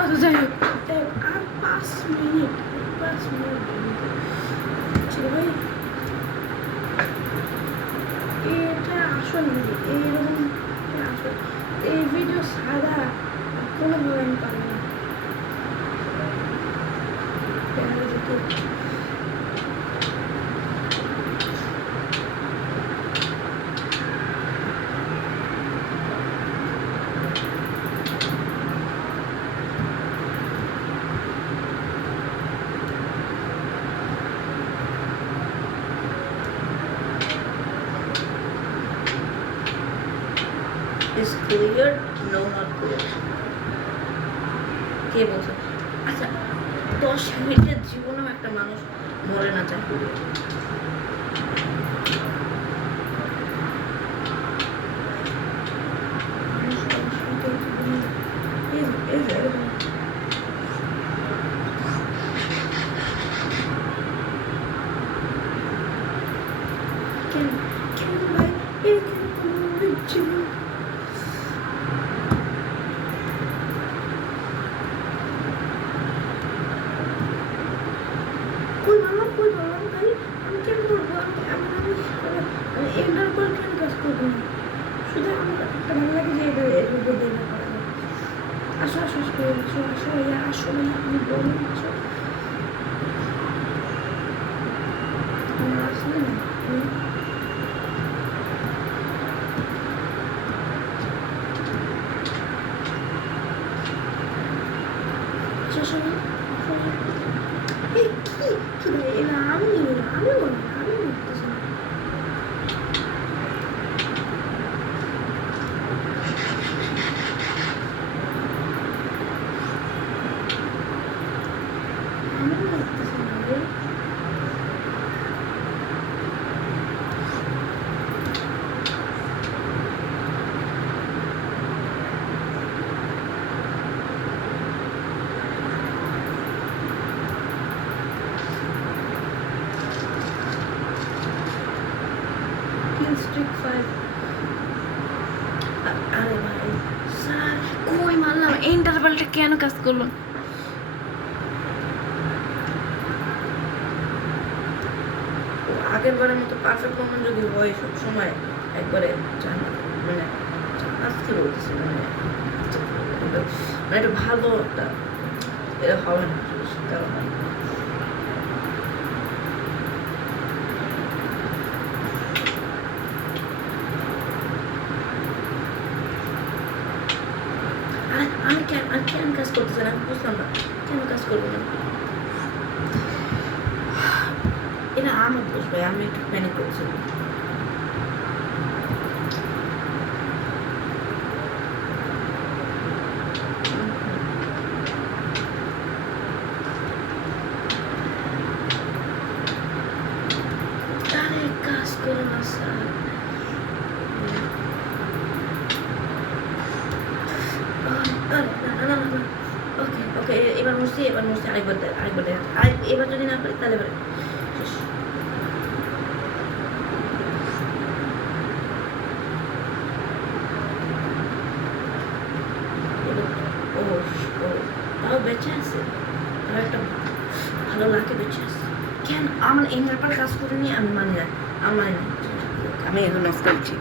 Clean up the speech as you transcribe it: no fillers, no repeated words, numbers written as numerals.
আচ্ছা যাই হোক আর 5 মিনিট ছিল ভাই। এটা আসল এইরকম আসল এই ভিডিও ছাড়া কোনোভাবে আমি পারবো না। দেখা যাচ্ছে is clear, no not clear. কে বলছে? আচ্ছা 10 মিনিটের জীবনেও একটা মানুষ মরে না চায়। ভাই এরকম জীবন কই বললাম ভাই আমি কেন করবো? আমি এন্টার করে কেন কাজ করবো না? শুধু আমার একটা ভালো লাগে যে এটা এর মধ্যে দিয়ে না করা যায়। আসো আপনি বলুন আসো। আমার আসলে না কি ভাই এটা আমি বলতেছি না। আমি বলতেছি না রে। Streak 5 আরে ভাই স্যার কই মারলাম ইন্টারভালটা কেন কাজ করলো? আগের বারের মতো পারফেক্ট মোমেন্ট যদি হয় সব সময় একবারে মানে আজকে বলতেছি মানে একটা ভালো একটা এটা হবে না কারণ আমি কেন কাজ করতেছি না? আমি বুঝলাম না কেন কাজ করবো না। এটা আমার দোষ ভাই, আমি একটু প্যানিক করছিলাম। আরে কাজ করো না স্যার। ওকে এবার মুছছি আরেকবার এবার যদি না পারি তাহলে তাও বেঁচে আছে, তাও একটা ভালো লাগে বেঁচে আছে। কেন আমার এই ব্যাপারে কাজ করিনি আমি মানি না, আমি এখন অফ করছি।